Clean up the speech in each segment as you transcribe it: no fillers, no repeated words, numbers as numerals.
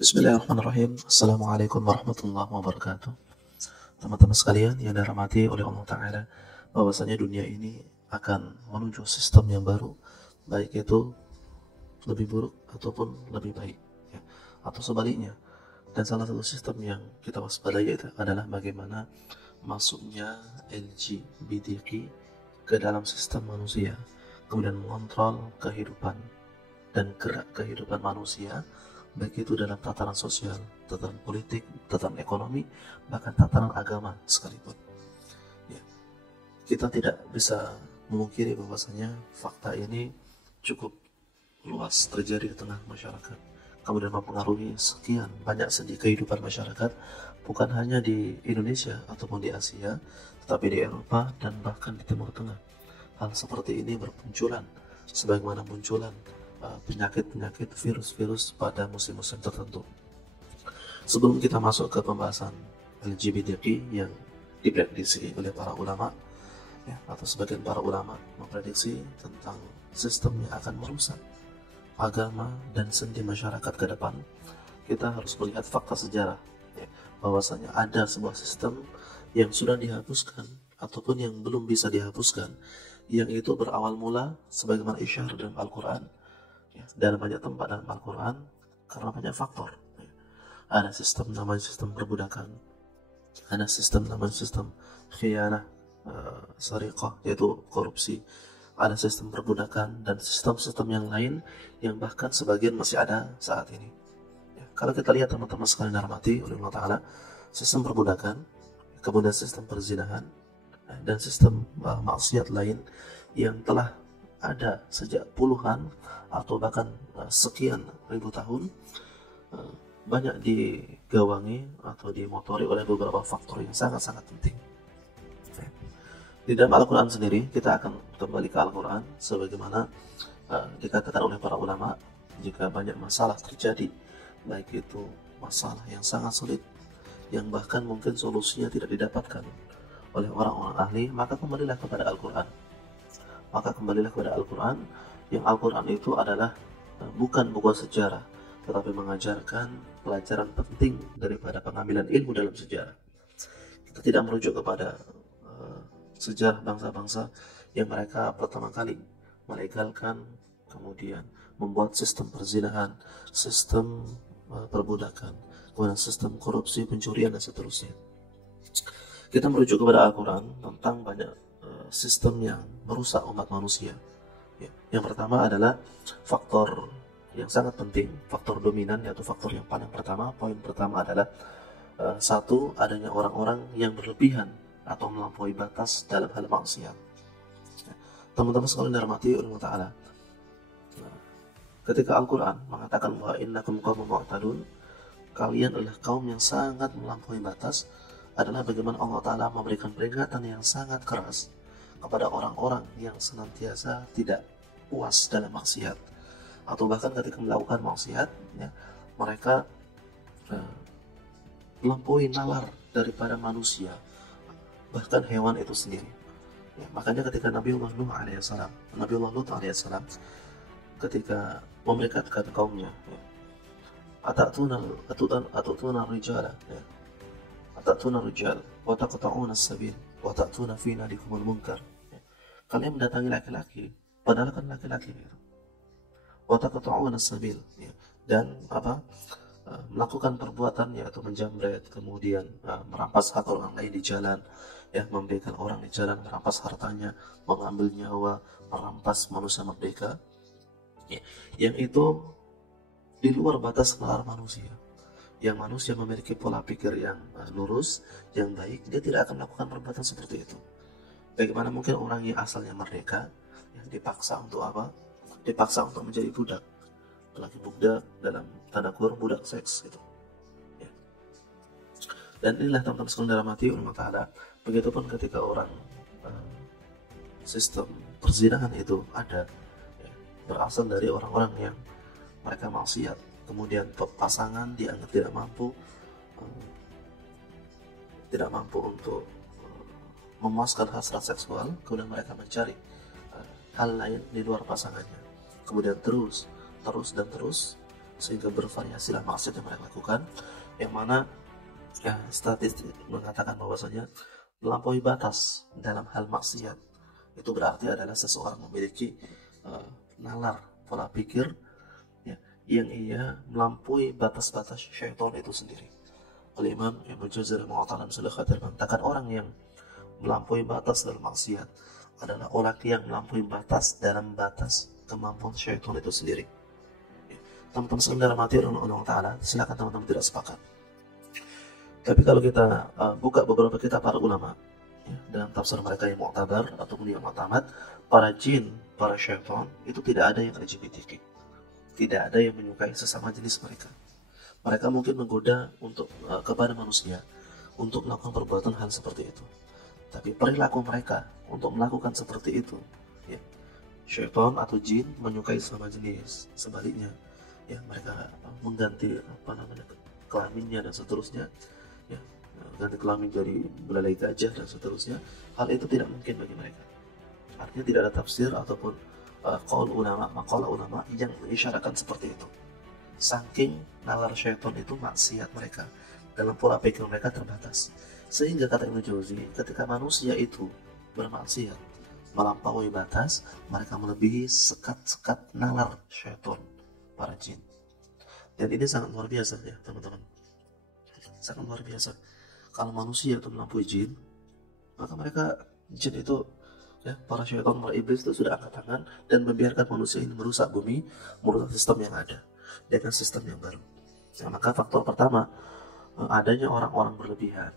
Bismillahirrahmanirrahim. Assalamualaikum warahmatullahi wabarakatuh. Teman-teman sekalian yang dirahmati oleh Allah Ta'ala, bahwasanya dunia ini akan menuju sistem yang baru, baik itu lebih buruk ataupun lebih baik, ya, atau sebaliknya. Dan salah satu sistem yang kita waspadai itu adalah bagaimana masuknya LGBTQ ke dalam sistem manusia, kemudian mengontrol kehidupan dan gerak kehidupan manusia, baik itu dalam tataran sosial, tataran politik, tataran ekonomi, bahkan tataran agama sekalipun. Ya, kita tidak bisa memungkiri bahwasanya fakta ini cukup luas terjadi di tengah masyarakat, kemudian mempengaruhi sekian banyak sendi kehidupan masyarakat, bukan hanya di Indonesia ataupun di Asia, tetapi di Eropa dan bahkan di Timur Tengah. Hal seperti ini bermunculan sebagaimana munculan penyakit-penyakit, virus-virus pada musim-musim tertentu. Sebelum kita masuk ke pembahasan LGBTQ yang diprediksi oleh para ulama, ya, atau sebagian para ulama memprediksi tentang sistem yang akan merusak agama dan sendi masyarakat ke depan, kita harus melihat fakta sejarah, ya, bahwasanya ada sebuah sistem yang sudah dihapuskan ataupun yang belum bisa dihapuskan, yang itu berawal mula sebagaimana isyarat dalam Al-Quran, ya, dalam banyak tempat dalam Al-Quran, karena banyak faktor, ya. Ada sistem namanya sistem perbudakan, ada sistem namanya sistem khianah, sariqah, yaitu korupsi, ada sistem perbudakan dan sistem-sistem yang lain yang bahkan sebagian masih ada saat ini, ya. Kalau kita lihat teman-teman sekalian dirahmati oleh Allah Ta'ala, sistem perbudakan, kemudian sistem perzinahan, dan sistem maksiat lain yang telah ada sejak puluhan atau bahkan sekian ribu tahun, banyak digawangi atau dimotori oleh beberapa faktor yang sangat-sangat penting. Di dalam Al-Quran sendiri, kita akan kembali ke Al-Quran sebagaimana dikatakan oleh para ulama, jika banyak masalah terjadi, baik itu masalah yang sangat sulit, yang bahkan mungkin solusinya tidak didapatkan oleh orang-orang ahli, maka kembalilah kepada Al-Quran. Maka kembalilah kepada Al-Quran, yang Al-Quran itu adalah bukan buku sejarah, tetapi mengajarkan pelajaran penting daripada pengambilan ilmu dalam sejarah. Kita tidak merujuk kepada sejarah bangsa-bangsa yang mereka pertama kali melegalkan, kemudian membuat sistem perzinahan, sistem perbudakan, kemudian sistem korupsi, pencurian, dan seterusnya. Kita merujuk kepada Al-Quran tentang banyak sistem yang merusak umat manusia, ya. Yang pertama adalah faktor yang sangat penting, faktor dominan, yaitu faktor yang paling pertama. Poin pertama adalah satu, adanya orang-orang yang berlebihan atau melampaui batas dalam hal maksiat. Teman-teman sekalian dirahmati oleh Allah Ta'ala, ketika Al-Quran mengatakan bahwa innakum qaumun mu'tadun, kalian adalah kaum yang sangat melampaui batas, adalah bagaimana Allah Ta'ala memberikan peringatan yang sangat keras kepada orang-orang yang senantiasa tidak puas dalam maksiat, atau bahkan ketika melakukan maksiat, ya, mereka melampaui nalar daripada manusia, bahkan hewan itu sendiri, ya. Makanya ketika Nabiullah Nuh alaihissalam, Nabiullah Lut alaihissalam, ketika memeringatkan kaumnya, ya, atatuna rijala, ya, atatuna rijal wa taqta'una as-sabil wa ta'tuna fi nadikumul munkar, ya. Kalian mendatangi laki-laki padahal kan laki-laki itu, wa taqta'una as-sabil, ya, dan melakukan perbuatan yaitu menjamret, kemudian merampas hak orang lain di jalan, ya, membegal orang di jalan, merampas hartanya, mengambil nyawa, merampas manusia merdeka, ya, yang itu di luar batas nalar manusia. Yang manusia memiliki pola pikir yang lurus, yang baik, dia tidak akan melakukan perbuatan seperti itu. Bagaimana mungkin orang yang asalnya merdeka, yang dipaksa untuk apa? Dipaksa untuk menjadi budak, apalagi budak dalam tanda kurung budak seks gitu, ya. Dan inilah teman-teman sekalian dirahmati Allah Ta'ala, begitupun ketika orang sistem perzinahan itu ada, ya, berasal dari orang-orang yang mereka maksiat, kemudian pasangan dianggap tidak mampu untuk memuaskan hasrat seksual, kemudian mereka mencari hal lain di luar pasangannya, kemudian terus sehingga bervariasilah maksiat yang mereka lakukan, yang mana ya, statistik mengatakan bahwasanya melampaui batas dalam hal maksiat itu berarti adalah seseorang memiliki nalar pola pikir ya, yang ia melampaui batas-batas syaitan itu sendiri. Al-Imam Ibnu Juzari mengatakan mengatakan orang yang melampaui batas dalam maksiat adalah orang yang melampaui batas dalam batas kemampuan syaitan itu sendiri. Teman-teman sekalian mati Allah Ta'ala, silakan teman-teman tidak sepakat. Tapi kalau kita buka beberapa kitab para ulama ya, dalam tafsir mereka yang mu'tabar ataupun yang mu'tamad, para jin, para syaitan itu tidak ada yang LGBTQ, tidak ada yang menyukai sesama jenis mereka. Mereka mungkin menggoda untuk kepada manusia untuk melakukan perbuatan hal seperti itu, tapi perilaku mereka untuk melakukan seperti itu ya, syaitan atau jin menyukai sesama jenis. Sebaliknya ya, mereka mengganti kelaminnya dan seterusnya ya, ganti kelamin jadi belalai gajah dan seterusnya. Hal itu tidak mungkin bagi mereka. Artinya tidak ada tafsir ataupun qaul ulama, maqalah ulama yang mengisyaratkan seperti itu. Saking nalar syaitan itu maksiat mereka, dalam pola pikir mereka terbatas, sehingga kata Ibnu Jauzi, ketika manusia itu bermaksiat melampaui batas, mereka melebihi sekat-sekat nalar syaitan para jin. Dan ini sangat luar biasa ya teman-teman, sangat luar biasa. Kalau manusia itu melampaui jin, maka mereka jin itu ya, para syaitan, para iblis itu sudah angkat tangan dan membiarkan manusia ini merusak bumi, merusak sistem yang ada dengan sistem yang baru. Nah, maka faktor pertama, adanya orang-orang berlebihan,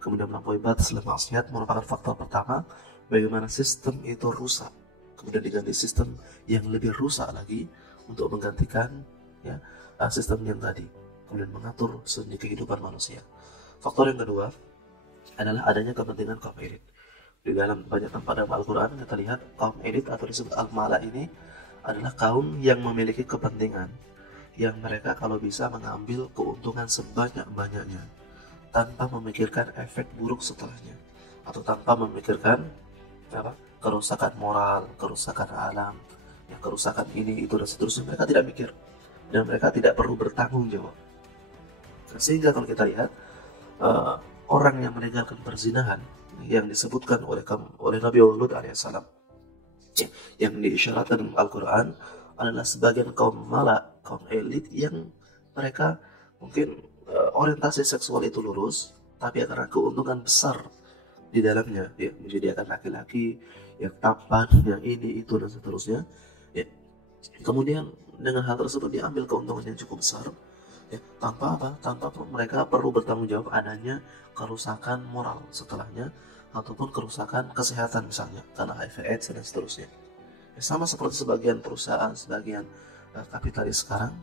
kemudian melampaui batas dalam maksiat merupakan faktor pertama bagaimana sistem itu rusak, kemudian diganti sistem yang lebih rusak lagi untuk menggantikan ya, sistem yang tadi, kemudian mengatur seni kehidupan manusia. Faktor yang kedua adalah adanya kepentingan kaum elit. Di dalam banyak tempat dalam Al-Quran kita lihat kaum elit atau disebut al-mala ini adalah kaum yang memiliki kepentingan, yang mereka kalau bisa mengambil keuntungan sebanyak-banyaknya tanpa memikirkan efek buruk setelahnya, atau tanpa memikirkan kerusakan moral, kerusakan alam, ya, kerusakan ini itu dan seterusnya. Mereka tidak mikir dan mereka tidak perlu bertanggung jawab. Sehingga kalau kita lihat orang yang meninggalkan perzinahan yang disebutkan oleh Nabi Lut alaihissalam, yang diisyaratkan dalam Al-Quran adalah sebagian kaum mala, kaum elit yang mereka mungkin orientasi seksual itu lurus, tapi karena keuntungan besar di dalamnya, ya, menyediakan laki-laki yang tampan, yang ini itu dan seterusnya, ya. Kemudian dengan hal tersebut diambil keuntungan yang cukup besar, ya, tanpa mereka perlu bertanggung jawab adanya kerusakan moral setelahnya ataupun kerusakan kesehatan misalnya karena HIV/AIDS dan seterusnya. Ya, sama seperti sebagian perusahaan, sebagian kapitalis sekarang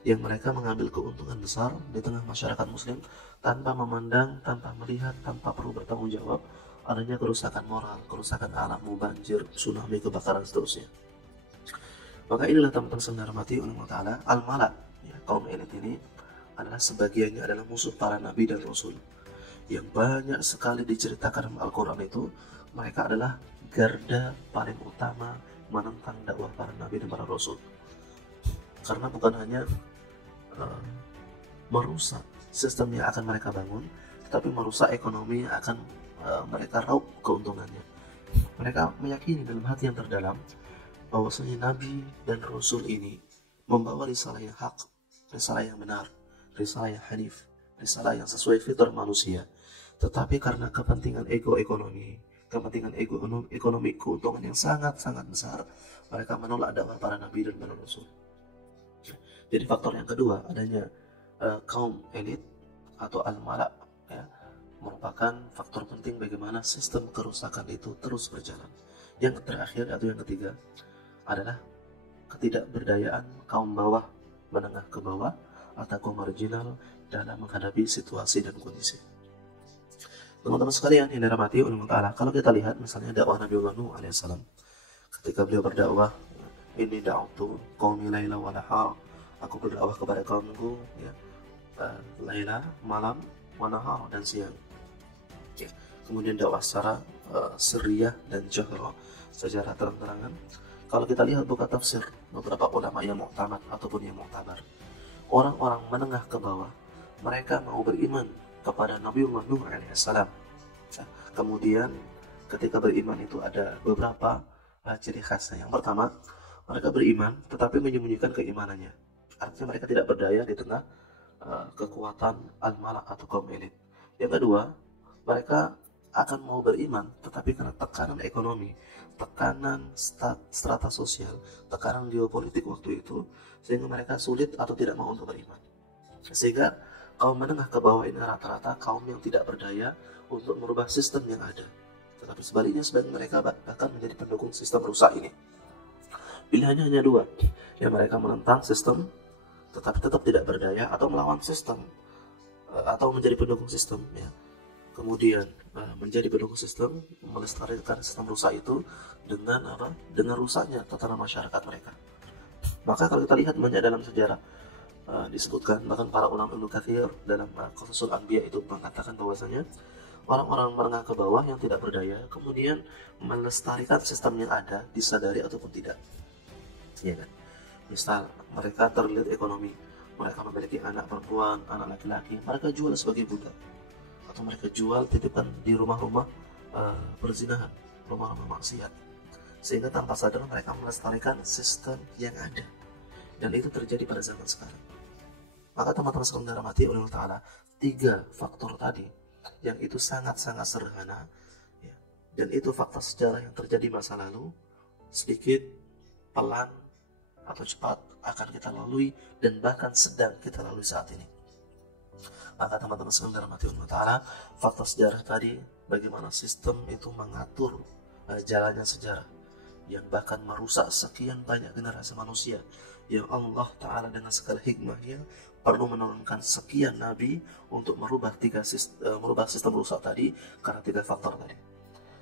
yang mereka mengambil keuntungan besar di tengah masyarakat muslim tanpa memandang, tanpa melihat, tanpa perlu bertanggung jawab adanya kerusakan moral, kerusakan alam, banjir, tsunami, kebakaran seterusnya. Maka inilah teman-teman sekalian mati oleh Allah Ta'ala, al-mala, ya, kaum elit ini adalah sebagiannya adalah musuh para nabi dan rasul, yang banyak sekali diceritakan dalam Al-Quran itu. Mereka adalah garda paling utama menentang dakwah para nabi dan para rasul, karena bukan hanya merusak sistem yang akan mereka bangun, tetapi merusak ekonomi yang akan mereka raup keuntungannya. Mereka meyakini dalam hati yang terdalam bahwasanya nabi dan rasul ini membawa risalah yang hak, risalah yang benar, risalah yang hanif, risalah yang sesuai fitrah manusia. Tetapi karena kepentingan ekonomi, kepentingan ekonomi, keuntungan yang sangat-sangat besar, mereka menolak dakwah para nabi dan para rasul. Jadi faktor yang kedua, adanya kaum elit atau al-mala, ya, merupakan faktor penting bagaimana sistem kerusakan itu terus berjalan. Yang terakhir atau yang ketiga adalah ketidakberdayaan kaum bawah, menengah ke bawah, atau kaum marginal dalam menghadapi situasi dan kondisi. Teman-teman sekalian yang dirahmati oleh Allah Ta'ala, kalau kita lihat misalnya dakwah Nabi Nuh alaihissalam, ketika beliau berdakwah, ini da'utu qaumi laila wa nahar, aku berdakwah kepada kaumku, ya, laila, malam, wa nahar, dan siang. Ya. Kemudian dakwah secara sirriyah dan jahra, secara terang-terangan. Kalau kita lihat buka tafsir beberapa ulama yang mu'tamad ataupun yang mu'tabar, orang-orang menengah ke bawah, mereka mau beriman kepada Nabiullah Nuh alaihissalam. Kemudian ketika beriman itu ada beberapa ciri khasnya. Yang pertama, mereka beriman tetapi menyembunyikan keimanannya. Artinya mereka tidak berdaya di tengah kekuatan al-malak atau kaum elit. Yang kedua, mereka akan mau beriman tetapi karena tekanan ekonomi, tekanan strata sosial, tekanan geopolitik waktu itu, sehingga mereka sulit atau tidak mau untuk beriman. Sehingga kaum menengah ke bawah ini rata-rata kaum yang tidak berdaya untuk merubah sistem yang ada. Tetapi sebaliknya sebagian mereka bahkan menjadi pendukung sistem rusak ini. Pilihannya hanya dua, yang mereka menentang sistem tetapi tetap tidak berdaya, atau melawan sistem atau menjadi pendukung sistem ya. Kemudian menjadi pendukung sistem, melestarikan sistem rusak itu dengan apa? Dengan rusaknya tatanan masyarakat mereka. Maka kalau kita lihat banyak dalam sejarah disebutkan, bahkan para ulama Ibnu Katsir dalam Qasasul Anbiya itu mengatakan bahwasanya orang-orang menengah ke bawah yang tidak berdaya kemudian melestarikan sistem yang ada, disadari ataupun tidak. Ya kan? Misal mereka terlihat ekonomi, mereka memiliki anak perempuan, anak laki-laki, mereka jual sebagai budak, atau mereka jual titipan di rumah-rumah perzinahan, rumah-rumah maksiat, sehingga tanpa sadar mereka melestarikan sistem yang ada, dan itu terjadi pada zaman sekarang. Maka teman-teman sekalian dirahmati oleh Allah Ta'ala, 3 faktor tadi yang itu sangat-sangat sederhana ya, dan itu fakta sejarah yang terjadi masa lalu, sedikit, pelan, atau cepat akan kita lalui dan bahkan sedang kita lalui saat ini. Maka teman-teman sekalian dirahmati Allah Ta'ala, fakta sejarah tadi bagaimana sistem itu mengatur jalannya sejarah yang bahkan merusak sekian banyak generasi manusia, yang Allah Ta'ala dengan segala hikmahnya perlu menurunkan sekian nabi untuk merubah sistem rusak tadi karena 3 faktor tadi.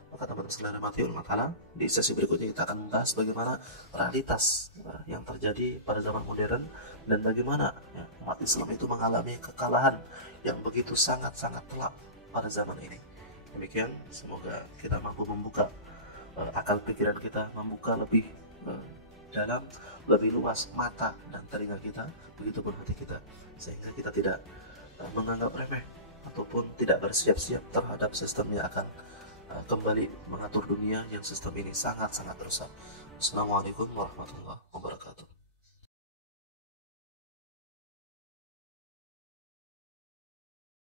Maka teman-teman sekalian dirahmati Allah Ta'ala, di sesi berikutnya kita akan membahas bagaimana realitas yang terjadi pada zaman modern dan bagaimana ya, umat Islam itu mengalami kekalahan yang begitu sangat-sangat telak pada zaman ini. Demikian, semoga kita mampu membuka akal pikiran kita, membuka lebih dalam, lebih luas mata dan telinga kita, begitupun hati kita, sehingga kita tidak menganggap remeh ataupun tidak bersiap-siap terhadap sistem yang akan kembali mengatur dunia yang sistem ini sangat-sangat rusak. Assalamualaikum warahmatullahi wabarakatuh.